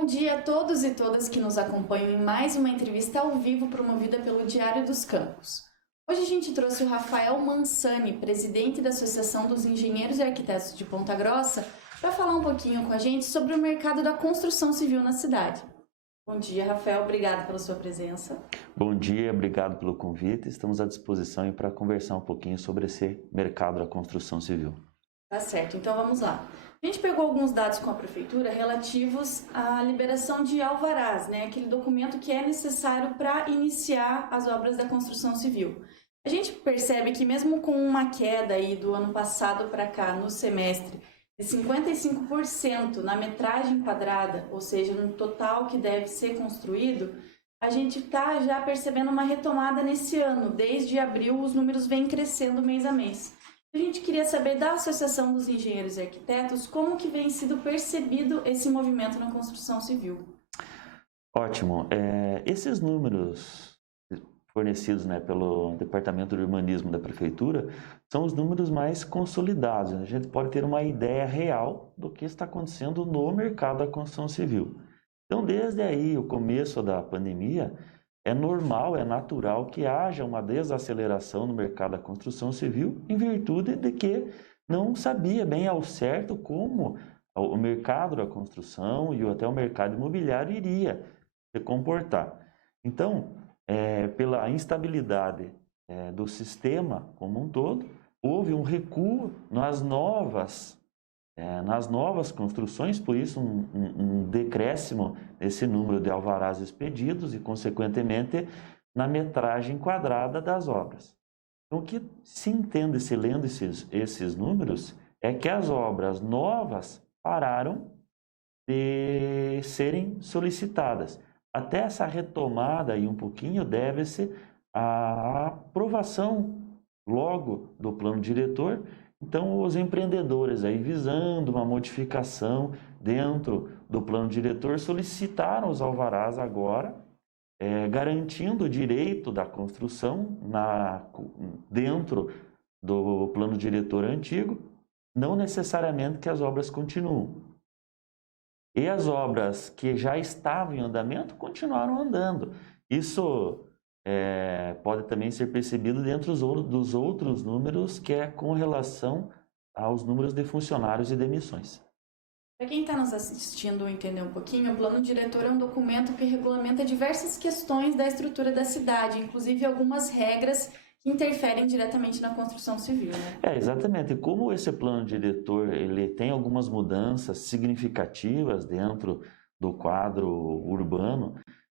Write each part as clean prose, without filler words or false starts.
Bom dia a todos e todas que nos acompanham em mais uma entrevista ao vivo promovida pelo Diário dos Campos. Hoje a gente trouxe o Rafael Mansani, presidente da Associação dos Engenheiros e Arquitetos de Ponta Grossa, para falar um pouquinho com a gente sobre o mercado da construção civil na cidade. Bom dia, Rafael, obrigado pela sua presença. Bom dia, obrigado pelo convite. Estamos à disposição para conversar um pouquinho sobre esse mercado da construção civil. Tá certo, então vamos lá. A gente pegou alguns dados com a prefeitura relativos à liberação de alvarás, né? Aquele documento que é necessário para iniciar as obras da construção civil. A gente percebe que mesmo com uma queda aí do ano passado para cá no semestre de 55% na metragem quadrada, ou seja, no total que deve ser construído, a gente está já percebendo uma retomada nesse ano. Desde abril os números vêm crescendo mês a mês. A gente queria saber da Associação dos Engenheiros e Arquitetos como que vem sido percebido esse movimento na construção civil. Ótimo. Esses números fornecidos, pelo Departamento de Urbanismo da Prefeitura são os números mais consolidados. A gente pode ter uma ideia real do que está acontecendo no mercado da construção civil. Então, desde aí, o começo da pandemia, é normal, é natural que haja uma desaceleração no mercado da construção civil em virtude de que não sabia bem ao certo como o mercado da construção e até o mercado imobiliário iria se comportar. Então, pela instabilidade do sistema como um todo, houve um recuo nas novas construções, por isso um decréscimo nesse número de alvarás expedidos e, consequentemente, na metragem quadrada das obras. Então, o que se entende se lendo esses números é que as obras novas pararam de serem solicitadas. Até essa retomada aí um pouquinho deve-se à aprovação logo do plano diretor. Então, os empreendedores aí visando uma modificação dentro do plano diretor solicitaram os alvarás agora, garantindo o direito da construção dentro do plano diretor antigo, não necessariamente que as obras continuem. E as obras que já estavam em andamento continuaram andando. Isso pode também ser percebido dentro dos outros números, que é com relação aos números de funcionários e demissões. Para quem está nos assistindo entender um pouquinho, o plano diretor é um documento que regulamenta diversas questões da estrutura da cidade, inclusive algumas regras que interferem diretamente na construção civil, né? Exatamente. Como esse plano diretor ele tem algumas mudanças significativas dentro do quadro urbano,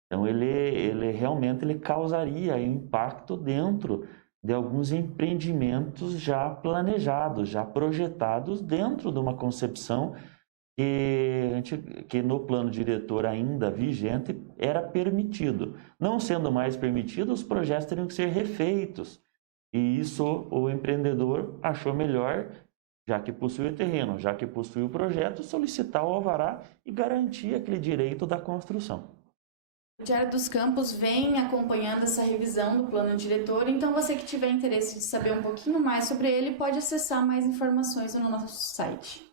então ele realmente causaria impacto dentro de alguns empreendimentos já planejados, já projetados dentro de uma concepção que no plano diretor ainda vigente era permitido. Não sendo mais permitido, os projetos teriam que ser refeitos. E isso o empreendedor achou melhor, já que possui o terreno, já que possui o projeto, solicitar o alvará e garantir aquele direito da construção. O Diário dos Campos vem acompanhando essa revisão do plano diretor, então você que tiver interesse de saber um pouquinho mais sobre ele pode acessar mais informações no nosso site.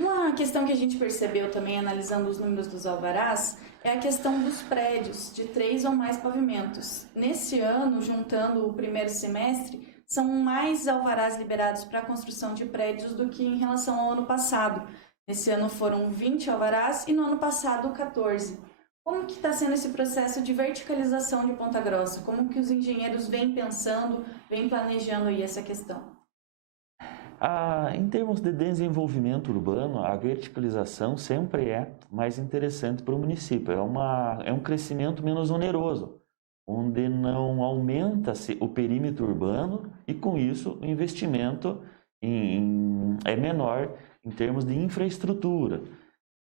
Uma questão que a gente percebeu também analisando os números dos alvarás é a questão dos prédios de 3 ou mais pavimentos. Nesse ano, juntando o primeiro semestre, são mais alvarás liberados para a construção de prédios do que em relação ao ano passado. Nesse ano foram 20 alvarás e no ano passado 14. Como que está sendo esse processo de verticalização de Ponta Grossa? Como que os engenheiros vêm pensando, vêm planejando aí essa questão? Em termos de desenvolvimento urbano, a verticalização sempre é mais interessante para o município. É um crescimento menos oneroso, onde não aumenta-se o perímetro urbano e, com isso, o investimento é menor em termos de infraestrutura.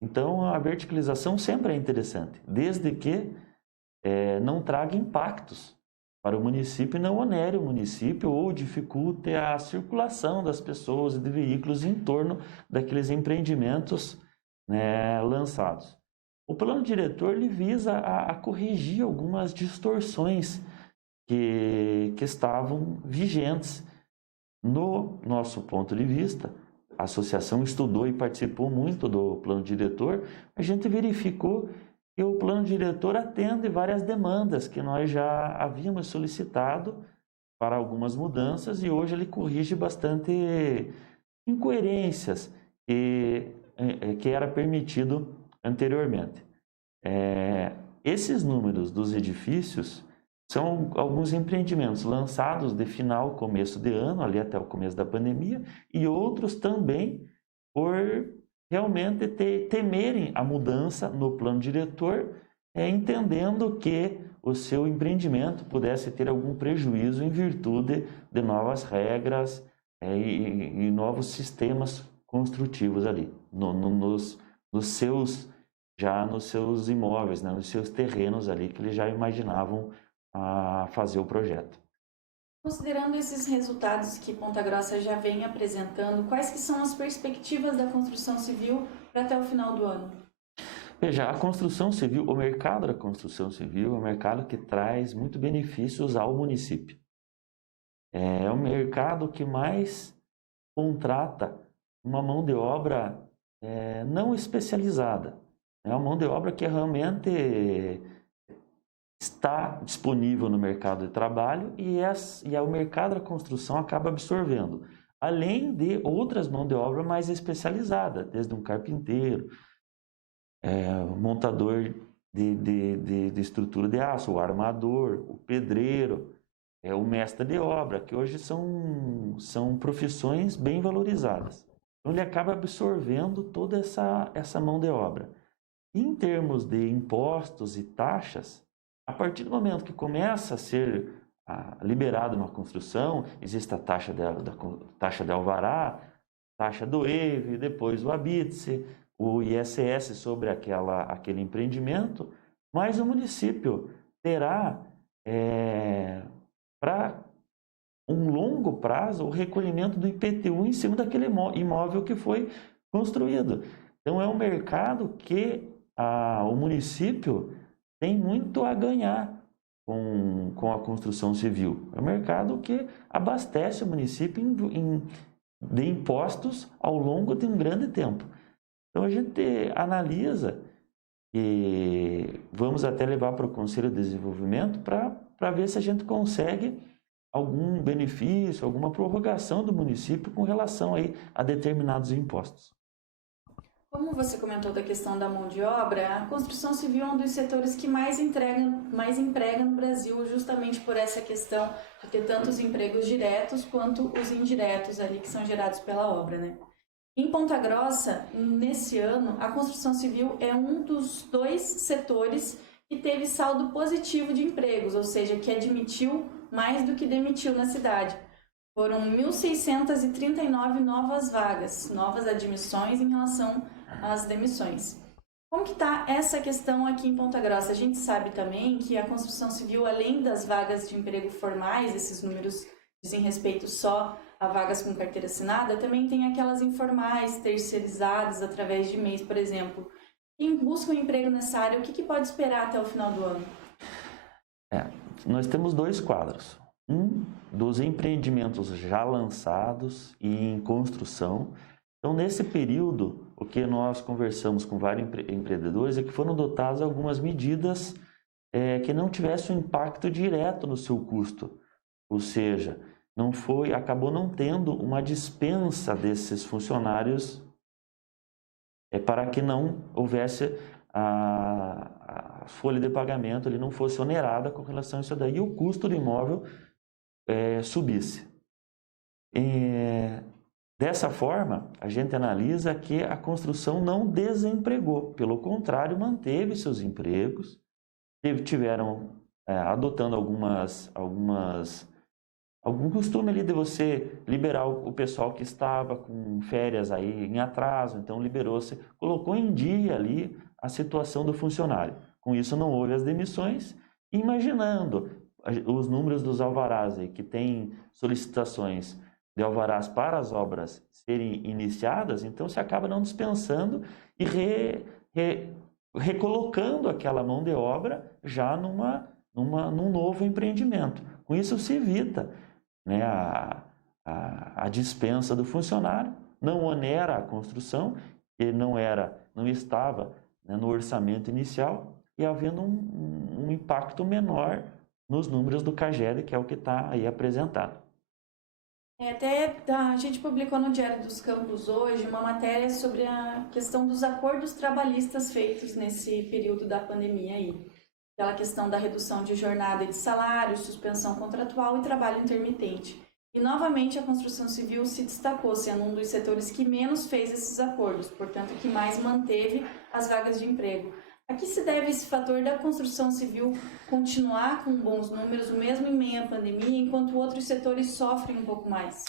Então, a verticalização sempre é interessante, desde que não traga impactos para o município e não onere o município ou dificulte a circulação das pessoas e de veículos em torno daqueles empreendimentos lançados. O plano diretor ele visa a corrigir algumas distorções que estavam vigentes. No nosso ponto de vista, a associação estudou e participou muito do plano diretor, a gente verificou que o plano diretor atende várias demandas que nós já havíamos solicitado para algumas mudanças, e hoje ele corrige bastante incoerências que era permitido anteriormente. Esses números dos edifícios são alguns empreendimentos lançados de final, começo de ano, ali até o começo da pandemia, e outros também por realmente temerem a mudança no plano diretor, entendendo que o seu empreendimento pudesse ter algum prejuízo em virtude de novas regras e novos sistemas construtivos ali, nos seus imóveis, né, nos seus terrenos ali que eles já imaginavam a fazer o projeto. Considerando esses resultados que Ponta Grossa já vem apresentando, quais que são as perspectivas da construção civil para até o final do ano? Veja, a construção civil, o mercado da construção civil é um mercado que traz muito benefícios ao município. É o mercado que mais contrata uma mão de obra não especializada. É uma mão de obra que realmente está disponível no mercado de trabalho e o mercado da construção acaba absorvendo, além de outras mãos de obra mais especializadas, desde um carpinteiro, montador de estrutura de aço, o armador, o pedreiro, o mestre de obra, que hoje são profissões bem valorizadas. Então ele acaba absorvendo toda essa mão de obra. Em termos de impostos e taxas, a partir do momento que começa a ser liberado uma construção, existe a taxa taxa de alvará, taxa do EIVE, depois o habite-se, o ISS sobre aquele empreendimento, mas o município terá, para um longo prazo, o recolhimento do IPTU em cima daquele imóvel que foi construído. Então é um mercado que o município tem muito a ganhar com a construção civil. É um mercado que abastece o município de impostos ao longo de um grande tempo. Então a gente analisa e vamos até levar para o Conselho de Desenvolvimento para ver se a gente consegue algum benefício, alguma prorrogação do município com relação aí a determinados impostos. Como você comentou da questão da mão de obra, a construção civil é um dos setores que mais emprega no Brasil, justamente por essa questão de ter tanto os empregos diretos quanto os indiretos ali que são gerados pela obra, né? Em Ponta Grossa, nesse ano, a construção civil é um dos 2 setores que teve saldo positivo de empregos, ou seja, que admitiu mais do que demitiu na cidade. Foram 1.639 novas admissões em relação às demissões. Como que está essa questão aqui em Ponta Grossa? A gente sabe também que a construção civil, além das vagas de emprego formais, esses números dizem respeito só a vagas com carteira assinada, também tem aquelas informais, terceirizadas, através de e-mails, por exemplo. Quem busca um emprego nessa área, o que pode esperar até o final do ano? Nós temos 2 quadros. Um dos empreendimentos já lançados e em construção. Então, nesse período, o que nós conversamos com vários empreendedores é que foram adotadas algumas medidas que não tivessem um impacto direto no seu custo. Ou seja, acabou não tendo uma dispensa desses funcionários para que não houvesse a folha de pagamento, ele não fosse onerada com relação a isso daí, e o custo do imóvel subisse. Dessa forma, a gente analisa que a construção não desempregou, pelo contrário, manteve seus empregos, tiveram adotando algum costume ali de você liberar o pessoal que estava com férias aí em atraso, então liberou-se, colocou em dia ali a situação do funcionário. Com isso não houve as demissões, imaginando os números dos alvarás aí, que tem solicitações de alvarás para as obras serem iniciadas, então se acaba não dispensando e recolocando aquela mão de obra já num novo empreendimento. Com isso se evita, né, a dispensa do funcionário não onera a construção, que não estava, né, no orçamento inicial, e havendo um impacto menor nos números do CAGED, que é o que está aí apresentado. A gente publicou no Diário dos Campos hoje uma matéria sobre a questão dos acordos trabalhistas feitos nesse período da pandemia aí. Aquela questão da redução de jornada e de salário, suspensão contratual e trabalho intermitente. E novamente a construção civil se destacou, sendo um dos setores que menos fez esses acordos, portanto que mais manteve as vagas de emprego. A que se deve esse fator da construção civil continuar com bons números, mesmo em meio à pandemia, enquanto outros setores sofrem um pouco mais?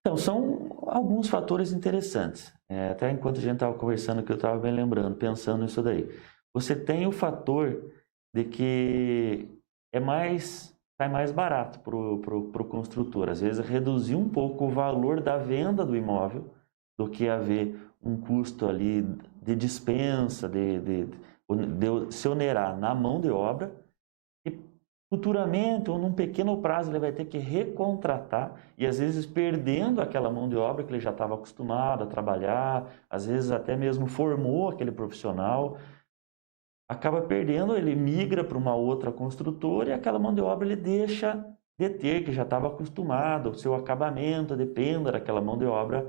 Então, são alguns fatores interessantes. Até enquanto a gente estava conversando, que eu estava bem lembrando, pensando nisso daí. Você tem o fator de que sai mais barato para o construtor. Às vezes, reduzir um pouco o valor da venda do imóvel do que haver um custo ali de dispensa, de se onerar na mão de obra, e futuramente ou num pequeno prazo ele vai ter que recontratar e às vezes perdendo aquela mão de obra que ele já estava acostumado a trabalhar, às vezes até mesmo formou aquele profissional, acaba perdendo, ele migra para uma outra construtora e aquela mão de obra ele deixa de ter, que já estava acostumado, o seu acabamento dependa daquela mão de obra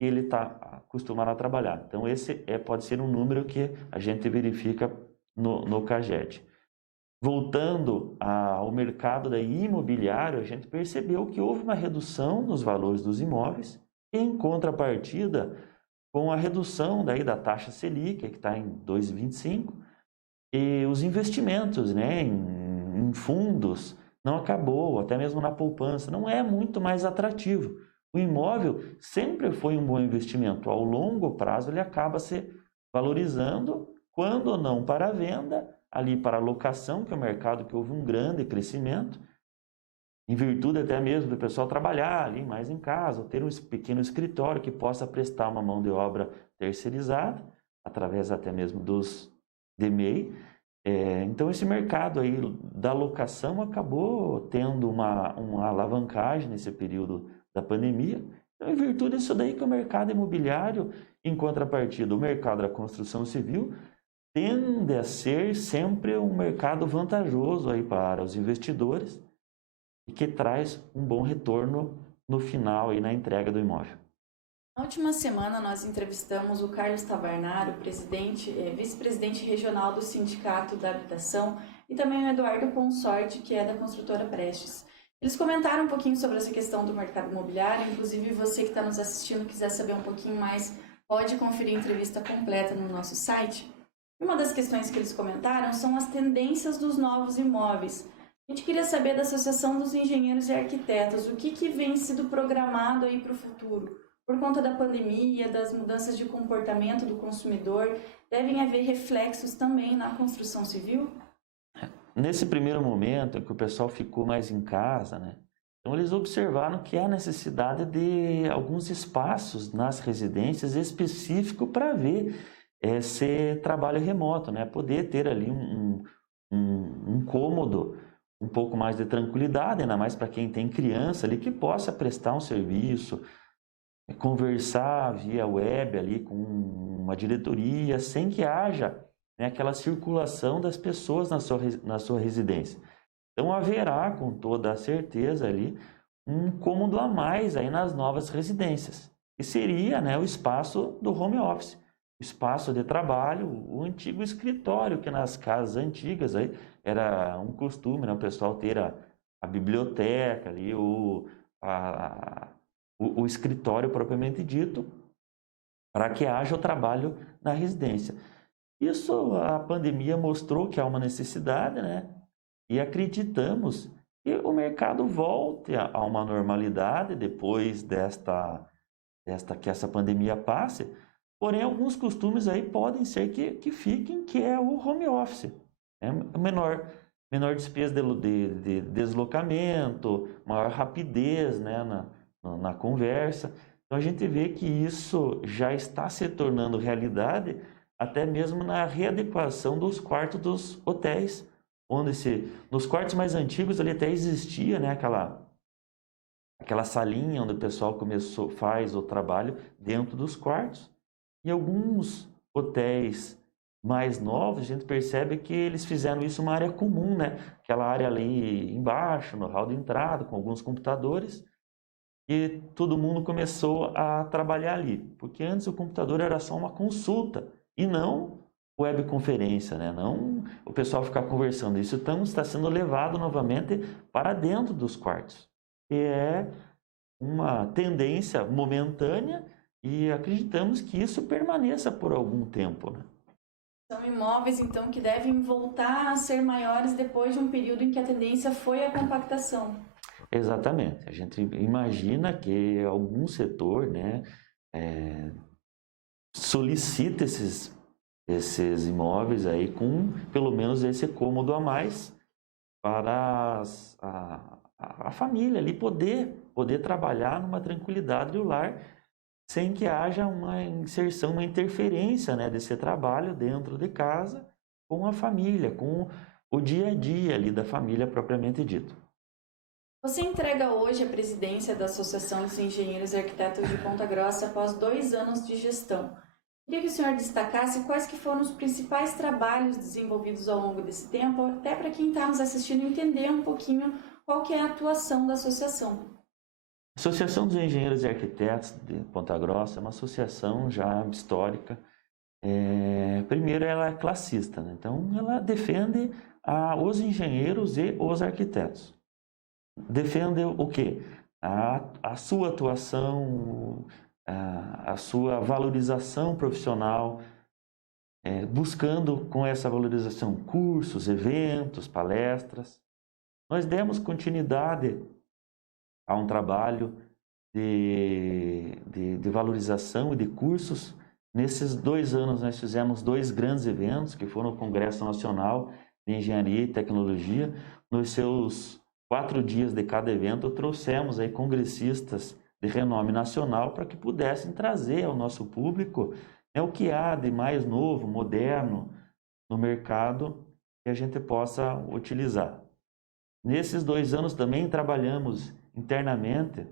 que ele está acostumado a trabalhar. Então, esse pode ser um número que a gente verifica no CAGED. Voltando ao mercado imobiliário, a gente percebeu que houve uma redução nos valores dos imóveis, em contrapartida com a redução da taxa Selic, que está em 2,25, e os investimentos, né, em fundos não acabou, até mesmo na poupança, não é muito mais atrativo. O imóvel sempre foi um bom investimento. Ao longo prazo, ele acaba se valorizando, quando não para a venda, ali para a locação, que é um mercado que houve um grande crescimento, em virtude até mesmo do pessoal trabalhar ali mais em casa, ou ter um pequeno escritório que possa prestar uma mão de obra terceirizada, através até mesmo dos DMEI. Então, esse mercado aí da locação acabou tendo uma alavancagem nesse período da pandemia. Então, em virtude disso daí que o mercado imobiliário, em contrapartida, o mercado da construção civil, tende a ser sempre um mercado vantajoso aí para os investidores e que traz um bom retorno no final aí na entrega do imóvel. Na última semana, nós entrevistamos o Carlos Tabarnaro, vice-presidente regional do Sindicato da Habitação, e também o Eduardo Consorte, que é da construtora Prestes. Eles comentaram um pouquinho sobre essa questão do mercado imobiliário, inclusive você que está nos assistindo, quiser saber um pouquinho mais, pode conferir a entrevista completa no nosso site. Uma das questões que eles comentaram são as tendências dos novos imóveis. A gente queria saber da Associação dos Engenheiros e Arquitetos, o que vem sido programado aí para o futuro? Por conta da pandemia, das mudanças de comportamento do consumidor, devem haver reflexos também na construção civil? Nesse primeiro momento, em que o pessoal ficou mais em casa, né? Então eles observaram que há necessidade de alguns espaços nas residências específicos para ver esse trabalho remoto, né? Poder ter ali um cômodo, um pouco mais de tranquilidade, ainda mais para quem tem criança ali, que possa prestar um serviço, conversar via web ali com uma diretoria, sem que haja, né, aquela circulação das pessoas na sua residência. Então haverá, com toda a certeza ali, um cômodo a mais aí nas novas residências, que seria, né, o espaço do home office, o espaço de trabalho, o antigo escritório, que nas casas antigas aí era um costume, né, o pessoal ter a biblioteca ali, o escritório propriamente dito, para que haja o trabalho na residência. Isso a pandemia mostrou que há uma necessidade, né? E acreditamos que o mercado volte a uma normalidade depois que essa pandemia passe. Porém, alguns costumes aí podem ser que fiquem, que é o home office. Menor despesa de deslocamento, maior rapidez, né, na conversa. Então, a gente vê que isso já está se tornando realidade, até mesmo na readequação dos quartos dos hotéis, onde nos quartos mais antigos ali até existia, né, aquela salinha onde o pessoal faz o trabalho dentro dos quartos. E alguns hotéis mais novos, a gente percebe que eles fizeram isso uma área comum, né? Aquela área ali embaixo, no hall de entrada, com alguns computadores, e todo mundo começou a trabalhar ali. Porque antes o computador era só uma consulta e não webconferência, né? Não o pessoal ficar conversando. Isso então está sendo levado novamente para dentro dos quartos. E é uma tendência momentânea e acreditamos que isso permaneça por algum tempo, né? São imóveis, então, que devem voltar a ser maiores depois de um período em que a tendência foi a compactação. Exatamente. A gente imagina que algum setor, né, solicita esses imóveis aí com pelo menos esse cômodo a mais para a família ali poder trabalhar numa tranquilidade do lar sem que haja uma inserção, uma interferência, né, desse trabalho dentro de casa com a família, com o dia a dia ali da família propriamente dito. Você entrega hoje a presidência da Associação dos Engenheiros e Arquitetos de Ponta Grossa após 2 anos de gestão. Queria que o senhor destacasse quais que foram os principais trabalhos desenvolvidos ao longo desse tempo, até para quem está nos assistindo entender um pouquinho qual que é a atuação da associação. A Associação dos Engenheiros e Arquitetos de Ponta Grossa é uma associação já histórica. Primeiro, ela é classista, né? Então ela defende os engenheiros e os arquitetos. Defende o quê? A sua atuação, a sua valorização profissional, buscando com essa valorização cursos, eventos, palestras. Nós demos continuidade a um trabalho de valorização e de cursos. Nesses 2 anos nós fizemos 2 grandes eventos, que foram o Congresso Nacional de Engenharia e Tecnologia. Nos seus 4 dias de cada evento, trouxemos aí congressistas de renome nacional para que pudessem trazer ao nosso público o que há de mais novo, moderno no mercado que a gente possa utilizar. Nesses 2 anos também trabalhamos internamente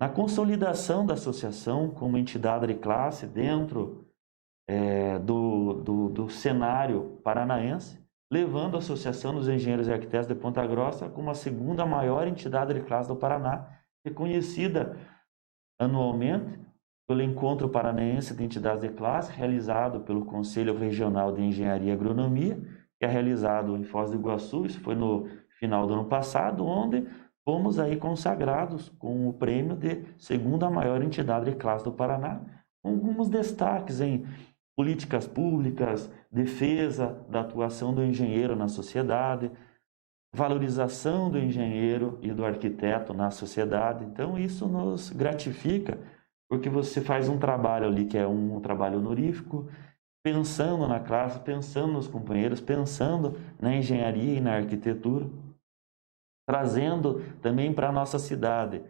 na consolidação da associação como entidade de classe dentro do cenário paranaense, levando a Associação dos Engenheiros e Arquitetos de Ponta Grossa como a segunda maior entidade de classe do Paraná, reconhecida anualmente pelo Encontro Paranaense de Entidades de Classe, realizado pelo Conselho Regional de Engenharia e Agronomia, que é realizado em Foz do Iguaçu. Isso foi no final do ano passado, onde fomos aí consagrados com o prêmio de segunda maior entidade de classe do Paraná, com alguns destaques em políticas públicas, defesa da atuação do engenheiro na sociedade, valorização do engenheiro e do arquiteto na sociedade. Então isso nos gratifica, porque você faz um trabalho ali que é um trabalho honorífico, pensando na classe, pensando nos companheiros, pensando na engenharia e na arquitetura, trazendo também para a nossa cidade,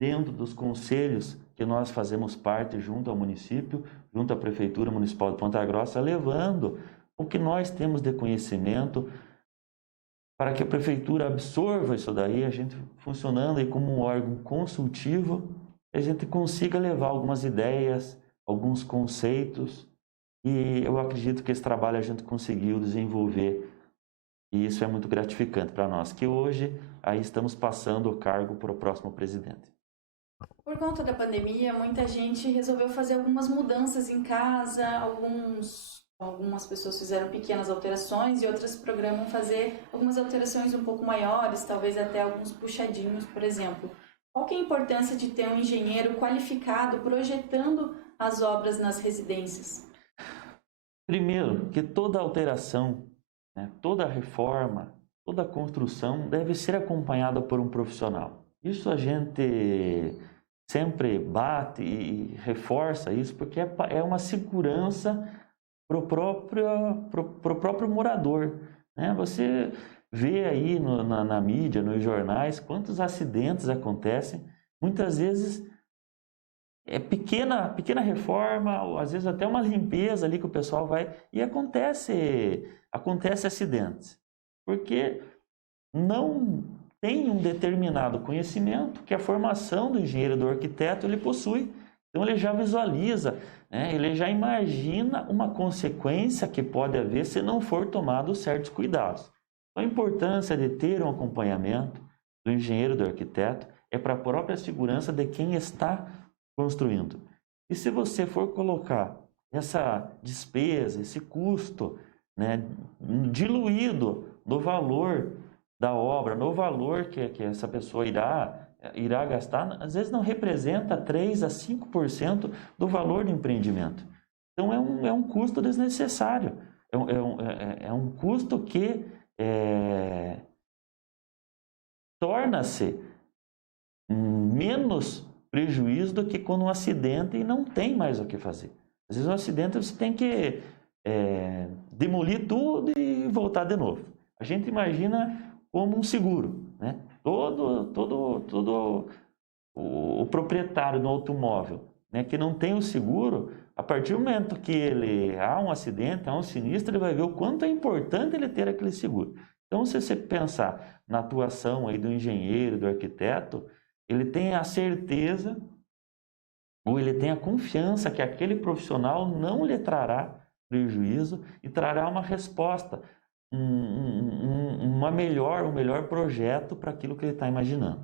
dentro dos conselhos que nós fazemos parte junto ao município, junto à Prefeitura Municipal de Ponta Grossa, levando o que nós temos de conhecimento para que a Prefeitura absorva isso daí, a gente funcionando aí como um órgão consultivo, a gente consiga levar algumas ideias, alguns conceitos, e eu acredito que esse trabalho a gente conseguiu desenvolver. E isso é muito gratificante para nós, que hoje aí estamos passando o cargo para o próximo presidente. Por conta da pandemia, muita gente resolveu fazer algumas mudanças em casa, algumas pessoas fizeram pequenas alterações e outras programam fazer algumas alterações um pouco maiores, talvez até alguns puxadinhos, por exemplo. Qual que é a importância de ter um engenheiro qualificado projetando as obras nas residências? Primeiro, que toda alteração, toda reforma, toda construção deve ser acompanhada por um profissional. Isso a gente sempre bate e reforça isso, porque é uma segurança para o próprio morador. Você vê aí na mídia, nos jornais, quantos acidentes acontecem. Muitas vezes é pequena reforma, ou às vezes até uma limpeza ali que o pessoal vai, e acontece acidentes, porque não tem um determinado conhecimento que a formação do engenheiro e do arquiteto ele possui, Então ele já visualiza, né? Ele já imagina uma consequência que pode haver se não for tomado certos cuidados. A importância de ter um acompanhamento do engenheiro, do arquiteto, é para a própria segurança de quem está construindo. E se você for colocar essa despesa, esse custo, né, diluído do valor da obra, no valor que essa pessoa irá gastar, às vezes não representa 3 a 5% do valor do empreendimento. Então é um custo desnecessário, é um custo que torna-se menos prejuízo do que quando um acidente e não tem mais o que fazer. Às vezes um acidente você tem que demolir tudo e voltar de novo. A gente imagina como um seguro, né? Todo o proprietário do automóvel, né, que não tem o seguro, a partir do momento que há um acidente, há um sinistro, ele vai ver o quanto é importante ele ter aquele seguro. Então, se você pensar na atuação aí do engenheiro, do arquiteto, ele tem a certeza ou ele tem a confiança que aquele profissional não lhe trará prejuízo e trará uma resposta, um melhor projeto para aquilo que ele está imaginando.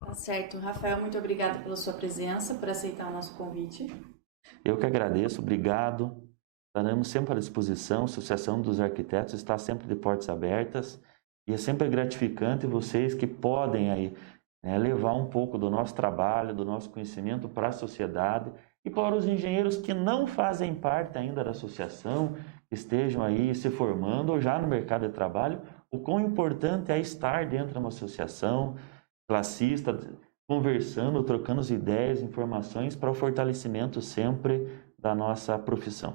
Tá certo. Rafael, muito obrigada pela sua presença, por aceitar o nosso convite. Eu que agradeço, obrigado. Estaremos sempre à disposição, a Associação dos Arquitetos está sempre de portas abertas e é sempre gratificante vocês que podem aí, levar um pouco do nosso trabalho, do nosso conhecimento para a sociedade e para os engenheiros que não fazem parte ainda da associação, que estejam aí se formando ou já no mercado de trabalho, o quão importante é estar dentro de uma associação classista, conversando, trocando as ideias, informações para o fortalecimento sempre da nossa profissão.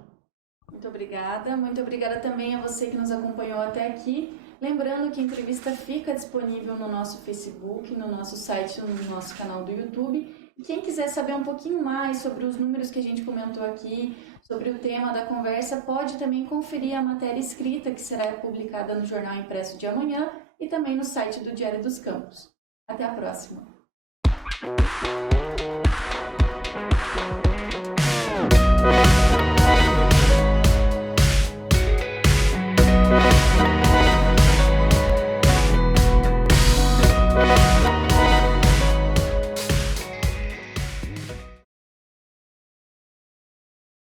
Muito obrigada também a você que nos acompanhou até aqui. Lembrando que a entrevista fica disponível no nosso Facebook, no nosso site, no nosso canal do YouTube. E quem quiser saber um pouquinho mais sobre os números que a gente comentou aqui, sobre o tema da conversa, pode também conferir a matéria escrita que será publicada no Jornal Impresso de amanhã e também no site do Diário dos Campos. Até a próxima!